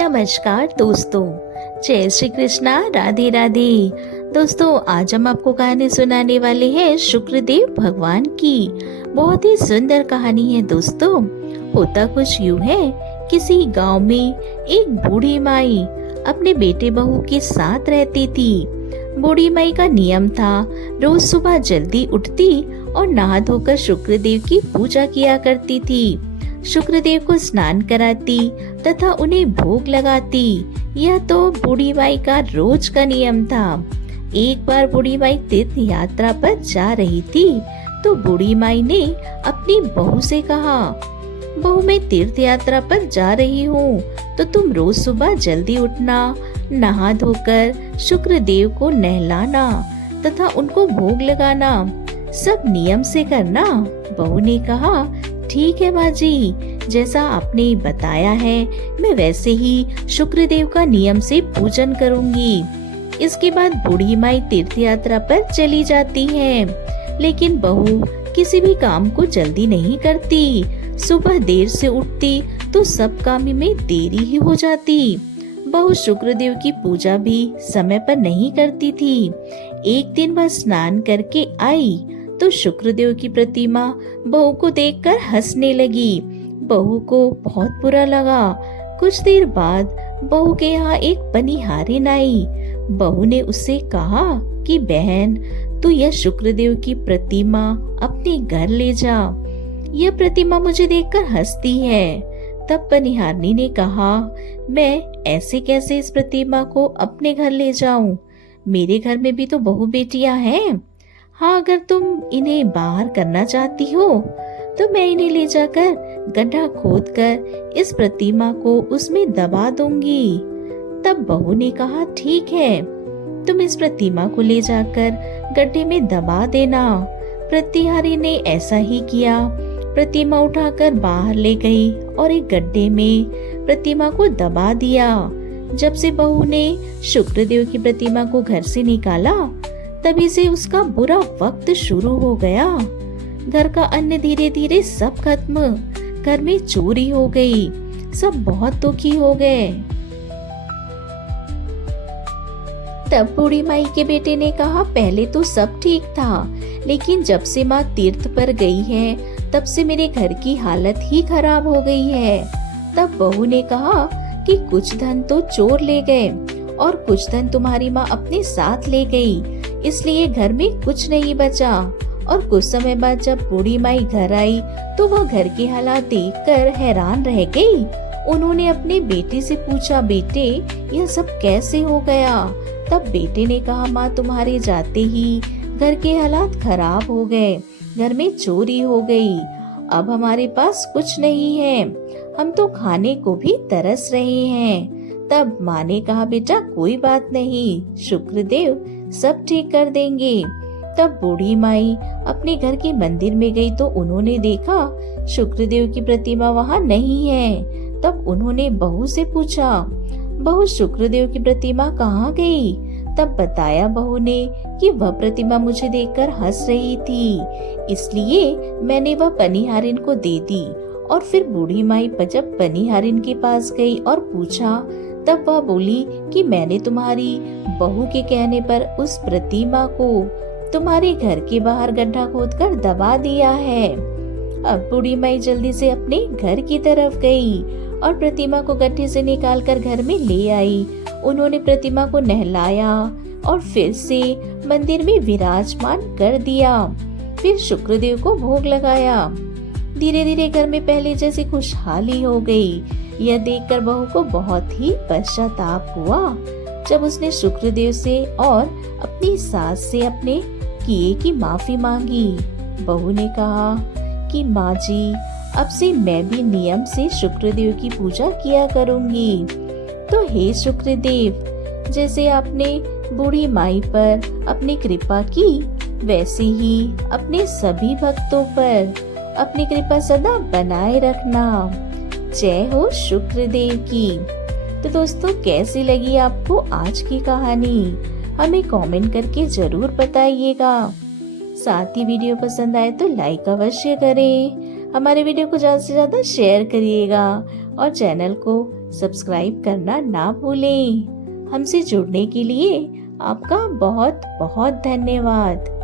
नमस्कार दोस्तों, जय श्री कृष्णा, राधे राधे। दोस्तों, आज हम आपको कहानी सुनाने वाले हैं शुक्रदेव भगवान की। बहुत ही सुंदर कहानी है दोस्तों। होता कुछ यूं है, किसी गांव में एक बूढ़ी माई अपने बेटे बहू के साथ रहती थी। बूढ़ी माई का नियम था, रोज सुबह जल्दी उठती और नहा धोकर शुक्रदेव की पूजा किया करती थी। शुक्रदेव को स्नान कराती तथा उन्हें भोग लगाती। यह तो बूढ़ी माई का रोज का नियम था। एक बार बूढ़ी माई तीर्थ यात्रा पर जा रही थी तो बूढ़ी माई ने अपनी बहू से कहा, बहू, मैं तीर्थ यात्रा पर जा रही हूँ तो तुम रोज सुबह जल्दी उठना, नहा धोकर शुक्रदेव को नहलाना तथा उनको भोग लगाना, सब नियम से करना। बहू ने कहा, ठीक है माँ जी, जैसा आपने बताया है मैं वैसे ही शुक्रदेव का नियम से पूजन करूंगी। इसके बाद बूढ़ी माई तीर्थ यात्रा पर चली जाती है, लेकिन बहू किसी भी काम को जल्दी नहीं करती। सुबह देर से उठती तो सब काम में देरी ही हो जाती। बहू शुक्रदेव की पूजा भी समय पर नहीं करती थी। एक दिन वह स्नान करके आई तो शुक्रदेव की प्रतिमा बहू को देखकर हंसने लगी। बहू को बहुत बुरा लगा। कुछ देर बाद बहू के यहाँ एक पनिहारिन आई। बहू ने उससे कहा कि बहन, तू यह शुक्रदेव की प्रतिमा अपने घर ले जा। यह प्रतिमा मुझे देखकर हंसती है। तब पनिहारिनी ने कहा, मैं ऐसे कैसे इस प्रतिमा को अपने घर ले जाऊं? मेरे घर में भी तो बहू बेटियां हैं। हाँ, अगर तुम इन्हें बाहर करना चाहती हो तो मैं इन्हें ले जाकर गड्ढा खोदकर इस प्रतिमा को उसमें दबा दूंगी। तब बहू ने कहा, ठीक है, तुम इस प्रतिमा को ले जाकर गड्ढे में दबा देना। प्रतिहारी ने ऐसा ही किया। प्रतिमा उठाकर बाहर ले गई और एक गड्ढे में प्रतिमा को दबा दिया। जब से बहू ने शुक्रदेव की प्रतिमा को घर से निकाला, तभी से उसका बुरा वक्त शुरू हो गया। घर का अन्न धीरे धीरे सब खत्म, घर में चोरी हो गई, सब बहुत दुखी हो गए। तब बूढ़ी माई के बेटे ने कहा, पहले तो सब ठीक था, लेकिन जब से माँ तीर्थ पर गई है तब से मेरे घर की हालत ही खराब हो गई है। तब बहू ने कहा कि कुछ धन तो चोर ले गए और कुछ धन तुम्हारी माँ अपने साथ ले गई, इसलिए घर में कुछ नहीं बचा। और कुछ समय बाद जब बूढ़ी माई घर आई तो वह घर के हालात देखकर हैरान रह गई। उन्होंने अपने बेटे से पूछा, बेटे, यह सब कैसे हो गया? तब बेटे ने कहा, माँ, तुम्हारे जाते ही घर के हालात खराब हो गए, घर में चोरी हो गई, अब हमारे पास कुछ नहीं है, हम तो खाने को भी तरस रहे हैं। तब माँ ने कहा, बेटा, कोई बात नहीं, शुक्रदेव सब ठीक कर देंगे। तब बूढ़ी माई अपने घर के मंदिर में गई तो उन्होंने देखा शुक्रदेव की प्रतिमा वहाँ नहीं है। तब उन्होंने बहू से पूछा, बहू, शुक्रदेव की प्रतिमा कहाँ गई? तब बताया बहू ने कि वह प्रतिमा मुझे देखकर हंस रही थी, इसलिए मैंने वह पनिहारिन को दे दी। और फिर बूढ़ी माई जब पनिहारिन के पास गई और पूछा, तब वह बोली कि मैंने तुम्हारी बहू के कहने पर उस प्रतिमा को तुम्हारे घर के बाहर गड्ढा खोदकर दबा दिया है। अब बूढ़ी माई जल्दी से अपने घर की तरफ गई और प्रतिमा को गड्ढे से निकालकर घर में ले आई। उन्होंने प्रतिमा को नहलाया और फिर से मंदिर में विराजमान कर दिया। फिर शुक्रदेव को भोग लगाया। धीरे धीरे घर में पहले जैसी खुशहाली हो गई। यह देखकर बहू को बहुत ही पश्चाताप हुआ। जब उसने शुक्रदेव से और अपनी सास से अपने किए की माफी मांगी। बहू ने कहा कि माँ जी, अब से मैं भी नियम से शुक्रदेव की पूजा किया करूंगी। तो हे शुक्रदेव, जैसे आपने बूढ़ी माई पर अपनी कृपा की, वैसे ही अपने सभी भक्तों पर अपनी कृपा सदा बनाए रखना। जय हो शुक्रदेव की। तो दोस्तों, कैसी लगी आपको आज की कहानी? हमें कमेंट करके जरूर बताइएगा। साथ ही वीडियो पसंद आए तो लाइक अवश्य करें। हमारे वीडियो को ज्यादा से ज्यादा शेयर करिएगा और चैनल को सब्सक्राइब करना ना भूलें। हमसे जुड़ने के लिए आपका बहुत बहुत धन्यवाद।